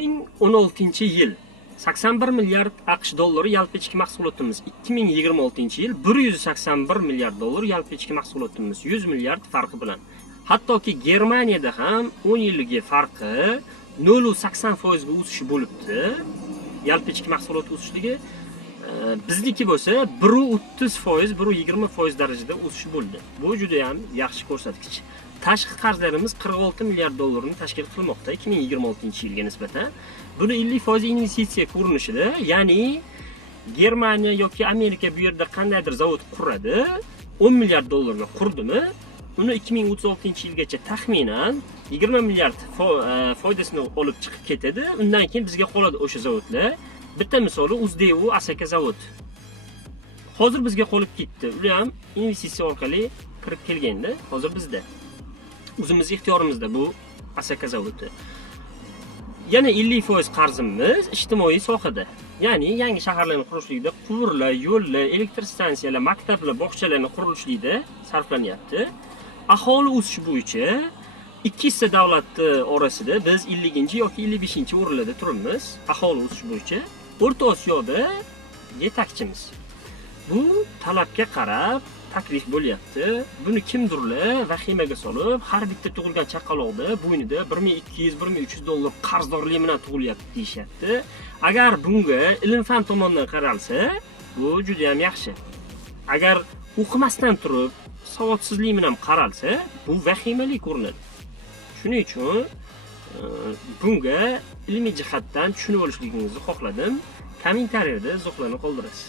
2016-yil 81 milliard AQSh dollari yalpi ichki mahsulotimiz, 2026-yil 181 milliard dollar yalpi ichki mahsulotimiz, 100 milliard farqi bilan. Hattoki Germaniyada ham 10 yillik farqi 0.80% ga o'sishi bo'libdi. Yalpi ichki mahsulot o'sishligi bizniki bo'lsa 1.30%, 1.20% darajada o'sish bo'ldi. Bu juda ham yaxshi ko'rsatkich. Tashqi qarzlarimiz 46 milliard dollarni tashkil qilmoqda 2026-yilga nisbatan. Buni 50% investitsiya ko'rinishida, ya'ni Germaniya yoki Amerika bu yerda qandaydir zavod quradi, 10 milliard dollarni qurdimi, uni 2036-yilgacha taxminan 20 milliard foydasini olib chiqib ketadi. Undan keyin bizga qoladi o'sha zavodlar. Bitta misoli Uzdevo Asaka zavod. Hozir bizga qolib ketdi. Ular ham investitsiya orqali kirib kelganda, hozir bizda. O'zimiz ixtiyorimizda bu Asaka zavodi. Yana 50% qarzimiz ijtimoiy sohada. Ya'ni yangi shaharlarning qurilishida quvurlar, yo'llar, elektr stansiyalar, maktablar, bog'chalarning qurilishida sarflanyapti. Aholi o'sishi bo'yicha ikkita davlat orasida biz 50 yoki 55 o'rinlarda turibmiz. Aholi o'sishi bo'yicha O'rta Osiyoda yetakchimiz. Bu talabga qarab taklif bo'lyapti. Buni kimdirlar vahimaga solib, har bitta tug'ilgan chaqaloqda bo'ynida 1200-1300 dollar qarzdorlik bilan tug'ilyapti deyishyapti. Agar bunga ilm-fan tomonidan qaralsa, bu juda ham yaxshi. Agar o'qimasdan turib, savodsizlik bilan qaralsa, bu vahimali ko'rinadi. Shuning uchun bunga ilmiy jihatdan tushunib olishligingizni xohladim. Kommentariyada izohlarni qoldirasiz.